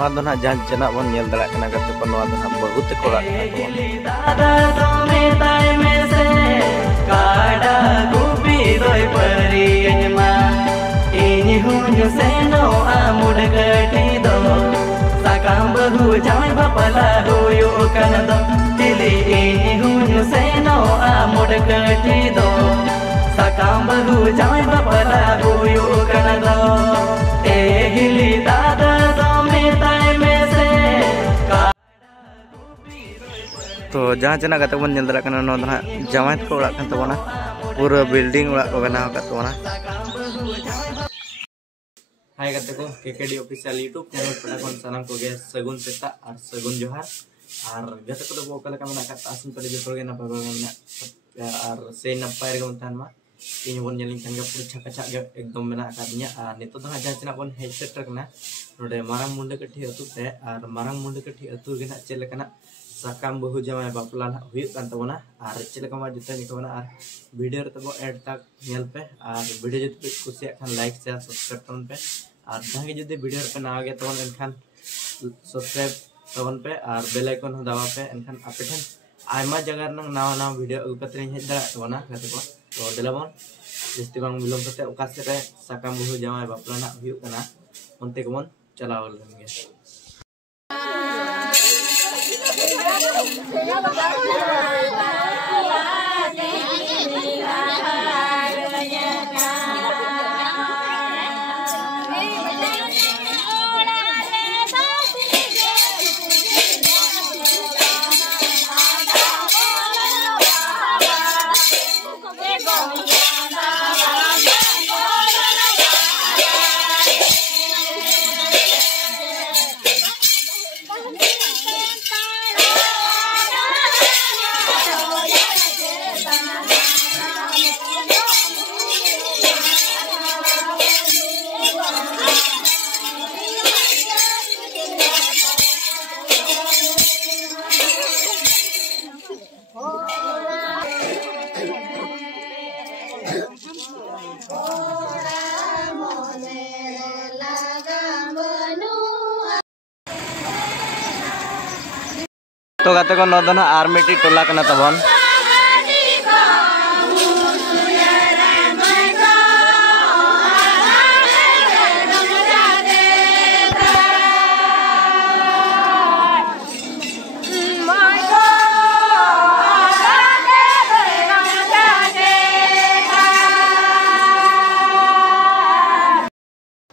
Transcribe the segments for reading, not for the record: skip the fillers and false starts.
नवा दो ना जहां जना बन नेल दड़ा कना गते को नवा दो ना बहुत कोड़ा दादा तो में ताय में से काडा गुपी दोय परी एनमा इनी हुनु से नो आमुड गटी दो साकाम बहु जाय बापला होयो कन दो तिली इनी हुनु से नो आमुड गटी दो साकाम बहु जाय बापला होयो कन दो ए हिली दादा तो में ताय में से तो जहाँ जना गते बन नेल दड़ा कना नो ना जमाय को ओड़ा कन तबना पूरा बिल्डिंग ओड़ा को बनाव का तबना। हाय गते को केकेडी ऑफिशियल यूट्यूब चैनल पटा कोन सनम को गे सगुन सेता और सगुन जोहार और गते को बो कला का मना का आसन पर जो गे ना बाबा मना और से नपाय रे गमतान मा इन बन नेलिंग तंगा पूरा छका छक एकदम मेना का दिया और नितो दा जहाँ जना बन हेड सेट रखना नोडे मारांग मुंडे कठी अतु ते और मारांग मुंडे कठी अतु गे ना चेले कना साकाम बहु जमाय बापला ना हुयुग कान तबना और चेले कमा जते निकबना और वीडियो रे तबो एड तक नेल पे और वीडियो जते पे कुसिया खान लाइक शेयर सब्सक्राइब तबन पे और जहां जदि वीडियो पे ना आगे तबन एनखान सब्सक्राइब तबन पे और बेल आइकन हो दबा पे एनखान आपे ठन आयमा जगह नंग नावा नावा वीडियो अगु कतरे हेज दा तबना गते को तो देलाबन जस्ती बांग बिलम कते ओका से रे साकाम बहु जमाय बापला ना हुयुग कना ओनते कोमन चलाव लेंगे। तो गते को नदन आर्मीटी टोला कना तबन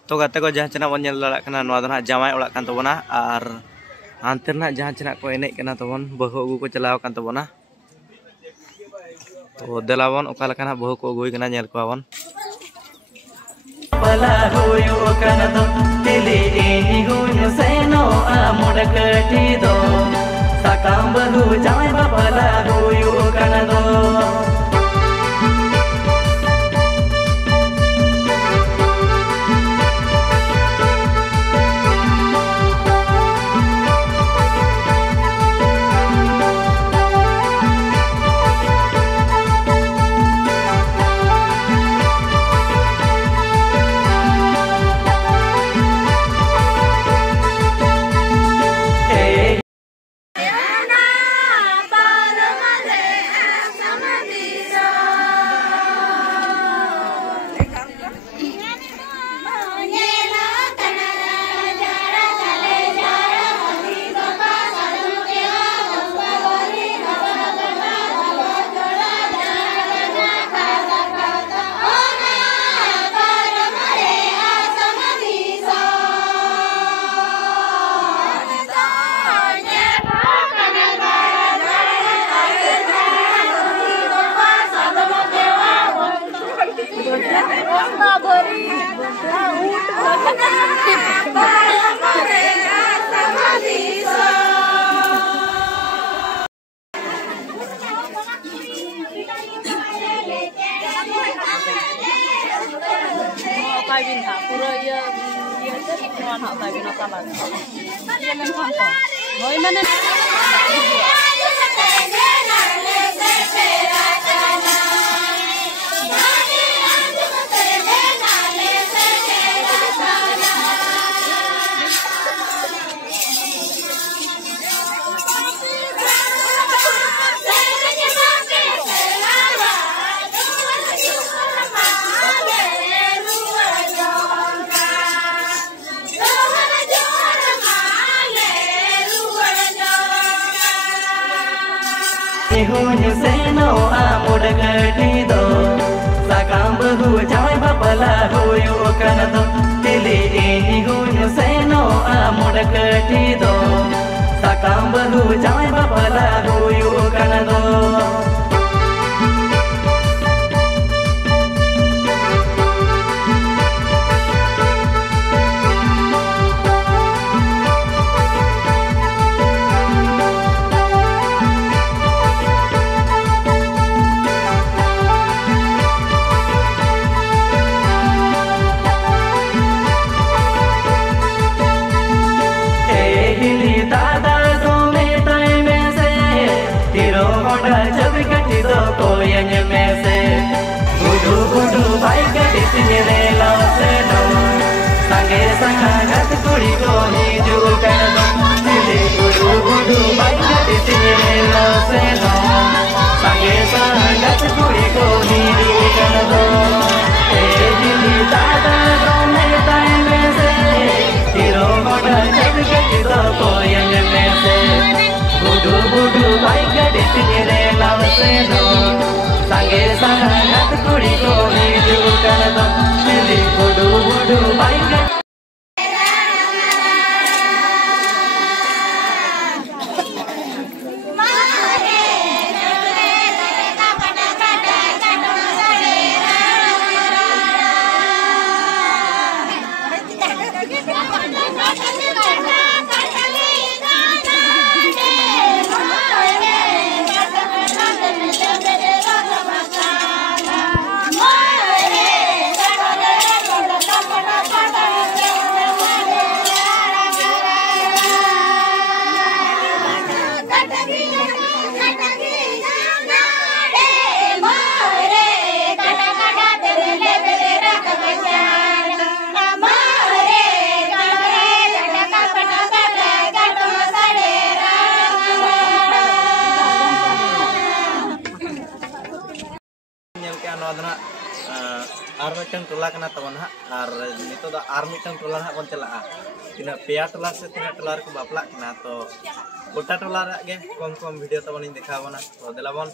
तो गते को जहाँ चना बन नेल दड़ा कना नवा दो ना जमाय ओड़ा कान तबना और हानते ना जहाँ चना को एने कना तबन बहु अगु को चलाव कान तबना तो देलाबन ओका लकना बहु को अगुई कना नेल कोबन पला होयो कन दो तिली इनी हुनु से नो आमुड गटी दो साकाम बहु जाय बापला होयो कन दो seno amud ketido sakam bahu jawai bapala huyu kanado tili ini hunyu seno amud ketido sakam bahu jawai bapala huyu kanado sange sangat kuri ko hiju kanado tili gudu gudu baik di sini lo seno sange sangat kuri ko hiju kanado dili tada rome tai mese tiro moda jab ketido ko yang mese gudu gudu baik di sini lo seno sange sangat kuri ko hiju kanado tili gudu gudu baik आर्मिटन टोला कना तबन हा are नितो दा आर्मिटन टोला हा बन चला तिना पेया टोला से तिना टोला को बापला कना तो गोटा टोला गे कम कम वीडियो तबन इन देखावना तो देलाबन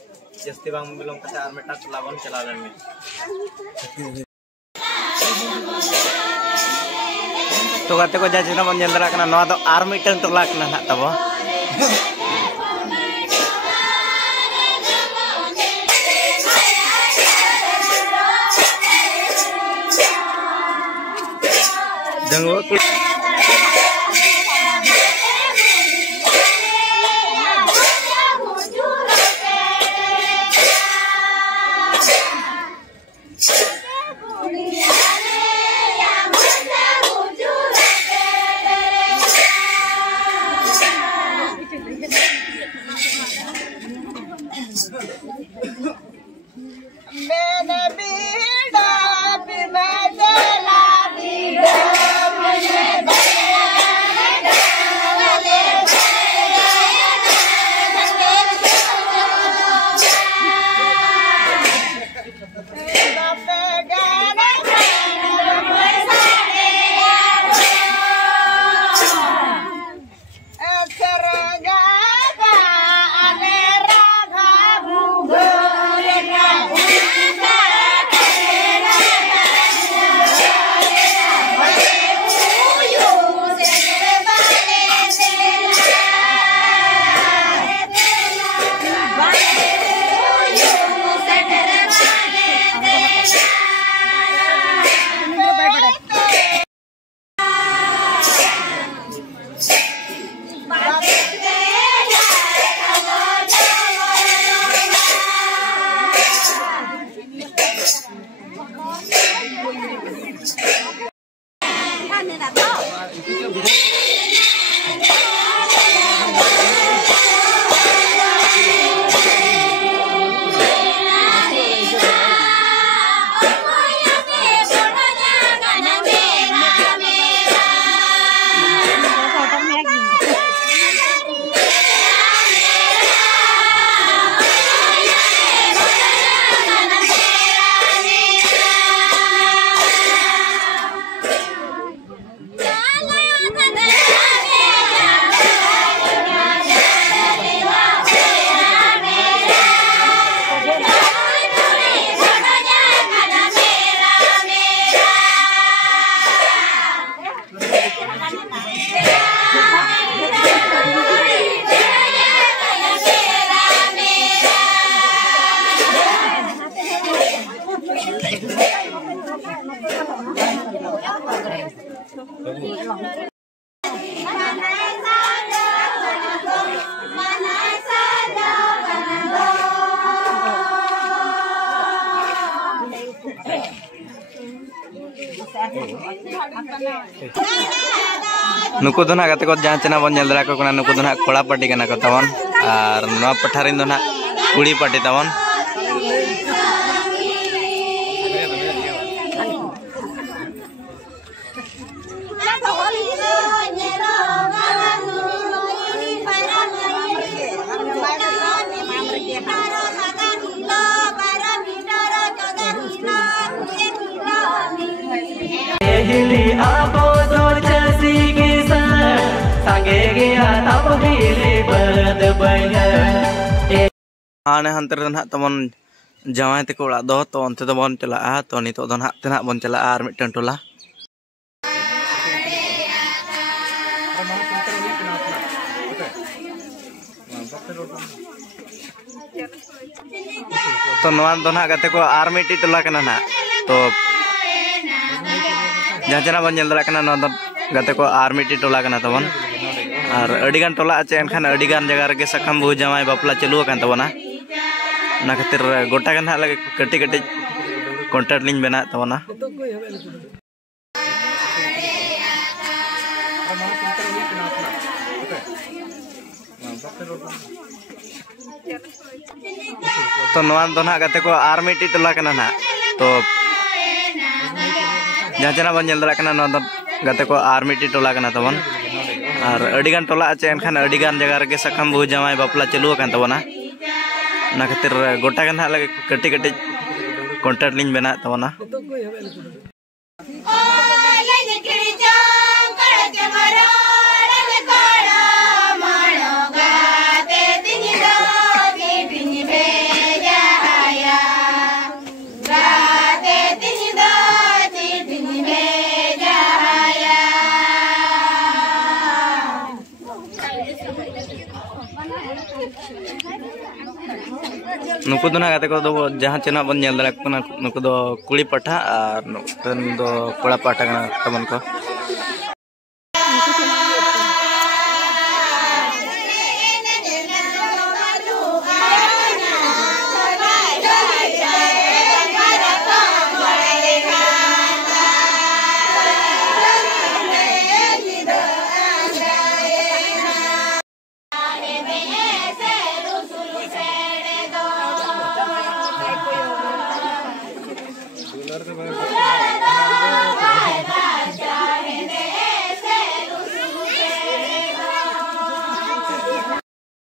जस्ती बांग बिलोंग कते आर्मिटन टोला बन चला लेन में तो गाते को जाजना बन जंदरा कना नवा दो आर्मिटन टोला कना हा तबो dengwo नुकु दो ना गाते को जहाँ चना बन जल्द रखो कना नुकु दो ना कोड़ा पार्टी कना को तवन और नवा पठारिन दो ना कुड़ी पार्टी तवन आने हंतर दो ना तमन जवाई तक उड़ा दो तो अंते दो बन चला तो नितो दो ना तेना बन चला आर मिटन टोला तो नवा दो ना गाते को आर मिटी टोला कना ना तो जहाँ चना बन जल्द रखना नवा गाते को आर मिटी टोला कना तवन और अडिगान टोला आचे एनखान अडिगान जगह रे सखम बहु जमाई बापला चलू आकान तबना ना खातिर गोटा गन हां लगे कटी कटी कॉन्टैक्ट लिंक बना तबना तो नवा दो ना गाते को आर मिटी टोला कना ना तो जहाँ चना बन जल्द रखना नवा गाते को आर मिटी टोला कना तबन और अडिगान टोला आचे एनखान अडिगान जगह रे सखम बहु जमाई बापला चलू आकान तबना ना खातिर गोटा गन हां लगे कटी कटी कॉन्टैक्ट लिंक बना तबना नुकु दो ना गाते को जहाँ चना बन जल्द रखना नुकु दो कुड़ी पाठा और नुकु दो कोड़ा पाठा कना तमन को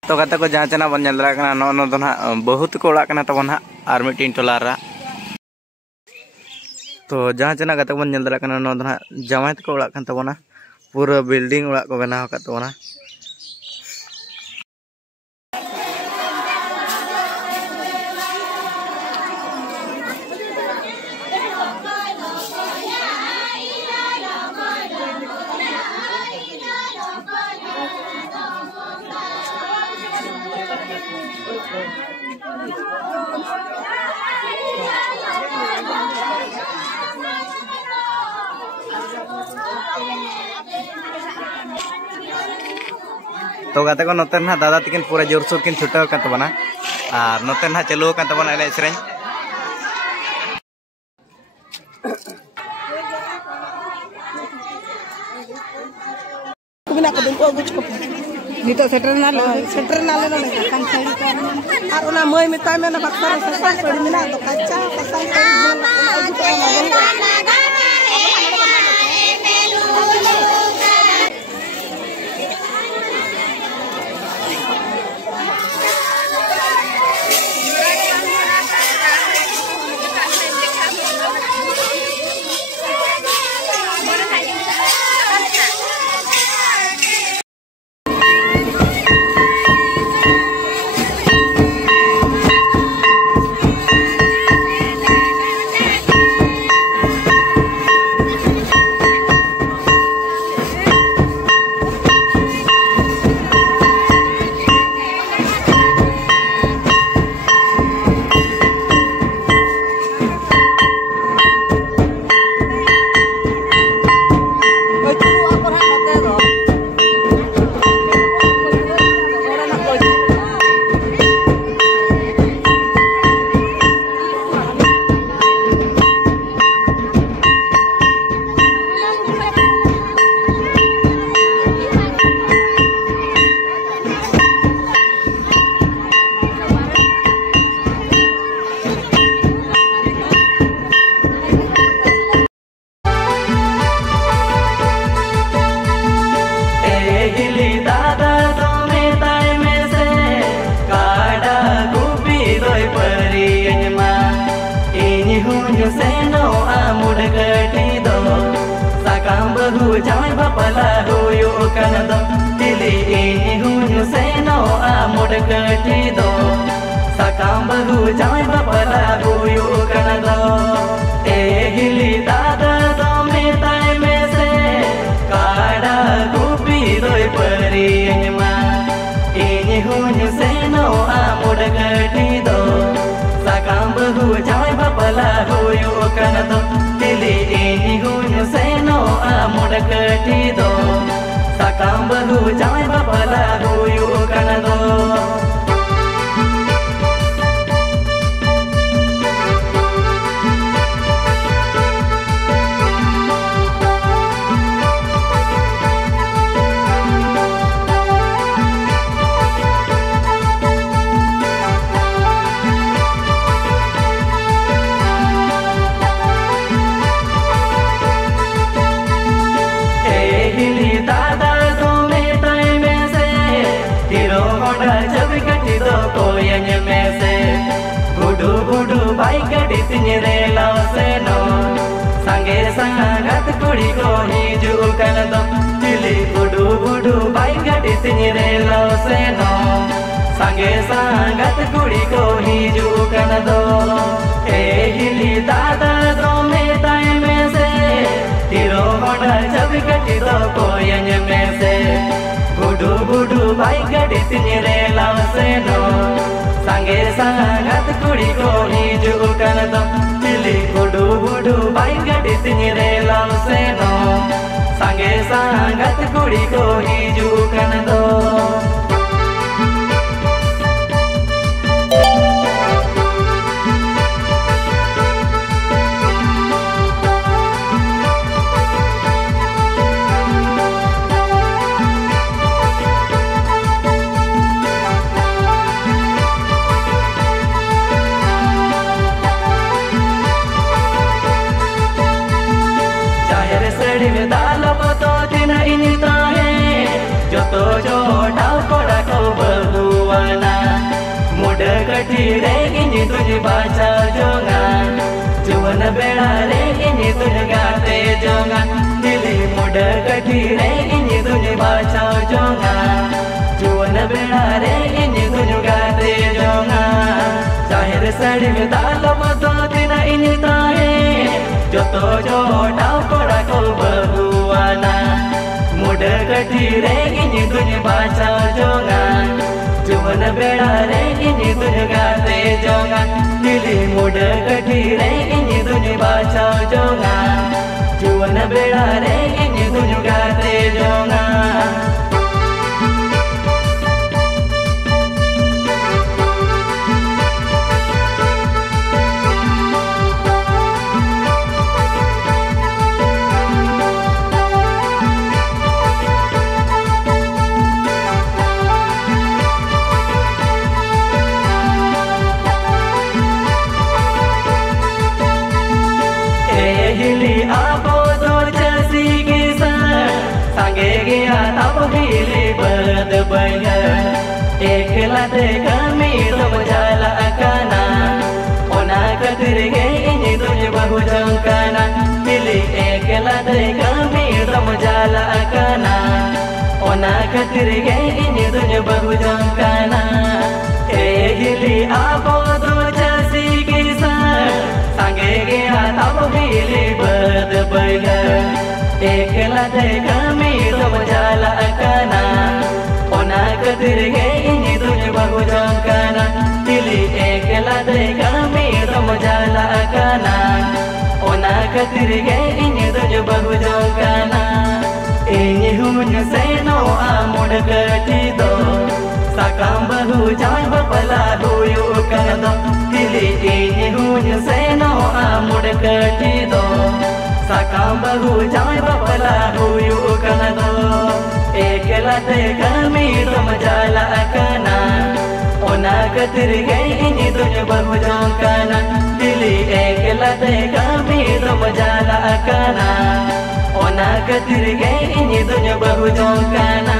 तो गाते को जहाँ चना बन जल्द रखना नो दो ना बहुत को उड़ा कना तबन हां आर मिटिन टोला रा तो जहाँ चना गाते बन जल्द रखना नो दो ना जमाई को उड़ा कन तबना पूरा बिल्डिंग उड़ा को बनाव का तबना तो गाते को नोते ना दादा तकिन पूरा जोरसोर किन छुटाव का तबना और नोते ना चलू का तबना एने सेरें बिना को को कुछ को नितो सेटर ना ले खान साड़ी का और ओना मय में ताय में ना बक्सा ससा पड़ी मिला तो कच्चा ससा कटी दो साकाम बहु जाय बापला हुयु कना दो ए हिली दादा दो मेताय में से काड़ा गुपी दोय परी मा इनि हुन से नो आमुड कटी दो साकाम बहु जाय बापला हुयु कना दो हिली इनि हुन से नो आमुड कटी दो साकाम बहु जाय बापला हुयु कना दो में से बुडू बुडू भाई गड़ी तिरे लाओ से नो संगे संगत कुड़ी को हिजू कन दो चिली बुडू बुडू भाई गड़ी तिरे लाओ से नो संगे संगत कुड़ी को हिजू कन दो ए हिली दादा दो मेताय में से हिरो होड़ा जब गटी दो कोयन में से बुडू बुडू भाई गड़ी तिरे लाओ से नो संगे संगत कुड़ी को हिजू कन दो चिली बुडू बुडू भाई गड़ी तिरे लाओ से नो संगे संगत कुड़ी को हिजू कन दो जो जोटाव कोड़ा को बहुआना मुड कटी रे इनी तुझ बाचा जोगा जुवन बेड़ा रे इनी तुझ गाते जोगा दिली मुड कटी रे इनी तुझ बाचा जोगा जुवन बेड़ा रे इनी तुझ गाते जोगा जाहिर सड़ी में दालो मतो दिन इनी ताहे जो तो जोटाव कोड़ा को बहुआना मुड कटी रे इनी तुझ बाचा जोगा जुवन बेड़ा रे इनी तुझ गाते जोगा दिली मुड कटी रे इनी तुझ बाचा जोगा जुवन बेड़ा रे इनी तुझ गाते जोगा एक लाते कमी तुम जाला अकाना ओना कतिर गे इनी तुझ बहु जंकाना दिली एक लाते कमी तुम जाला अकाना ओना कतिर गे इनी तुझ बहु जंकाना ए हिली आपो दो जसी किसा संगे गया तब हिली बद बया एक लाते कमी तुम जाला अकाना ओना कतिर गे इनी तुझ बहु जंकाना दिली एक लाते कमी तुम जाला अकाना ओना कतिर गे इनी तुझ बहु जंकाना इनी हुन से नो आमुड कटी दो साकाम बहु जाय बापला हुयु कन दो दिली इनी हुन से नो आमुड कटी दो साकाम बहु जाय बापला हुयु कन दो एक लाते कमी तुम जाला अकाना ओना कतिर गे इनी तुझ बहु जंकाना दिली एक लाते कमी तुम जाला अकाना ओना कतिर गे इनी तुझ बहु जंकाना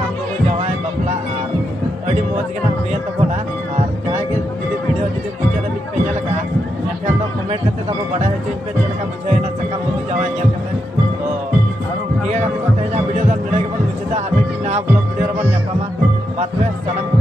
साकाम बाबू जावाई बापला और अड़ी मौज के ना हुए तबना और जहां के जुदी वीडियो जुदी मुझे भी पे नेल का एनखान तो कमेंट करते तब बड़ा है जो पे चलका बुझाय ना साकाम बाबू जावाई नेल करते तो ठीक है हम तेना वीडियो दल मिले के बन मुझे दा आर ना ब्लॉग वीडियो रबन नेपामा बात में सलाम